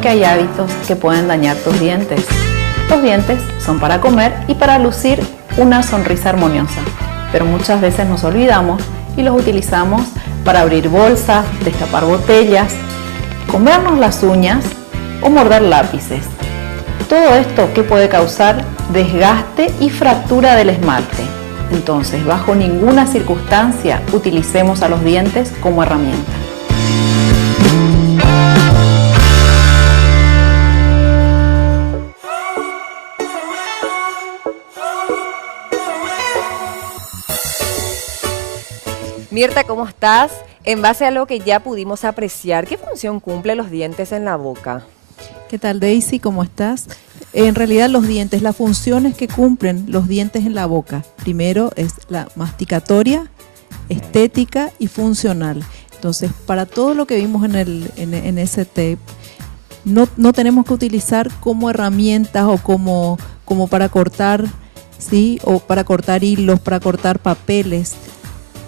que hay hábitos que pueden dañar tus dientes. Los dientes son para comer y para lucir una sonrisa armoniosa, pero muchas veces nos olvidamos y los utilizamos para abrir bolsas, destapar botellas, comernos las uñas o morder lápices. Todo esto que puede causar desgaste y fractura del esmalte. Entonces, bajo ninguna circunstancia utilicemos a los dientes como herramienta. Mirta, ¿cómo estás? En base a lo que ya pudimos apreciar, ¿qué función cumplen los dientes en la boca? ¿Qué tal, Daisy? ¿Cómo estás? En realidad los dientes, las funciones que cumplen los dientes en la boca, primero es la masticatoria, estética y funcional. Entonces, para todo lo que vimos en ese tape, no tenemos que utilizar como herramientas o como para cortar, ¿sí? O para cortar hilos, para cortar papeles.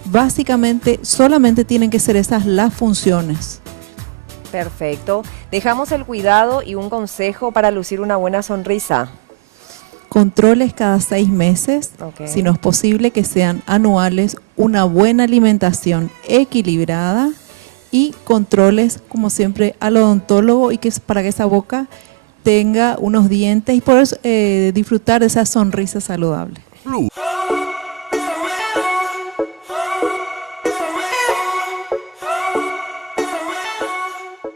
Básicamente, solamente tienen que ser esas las funciones. Perfecto. Dejamos el cuidado y un consejo para lucir una buena sonrisa. Controles cada 6 meses, si no es posible que sean anuales, una buena alimentación equilibrada y controles, como siempre, al odontólogo y para que esa boca tenga unos dientes y poder disfrutar de esa sonrisa saludable.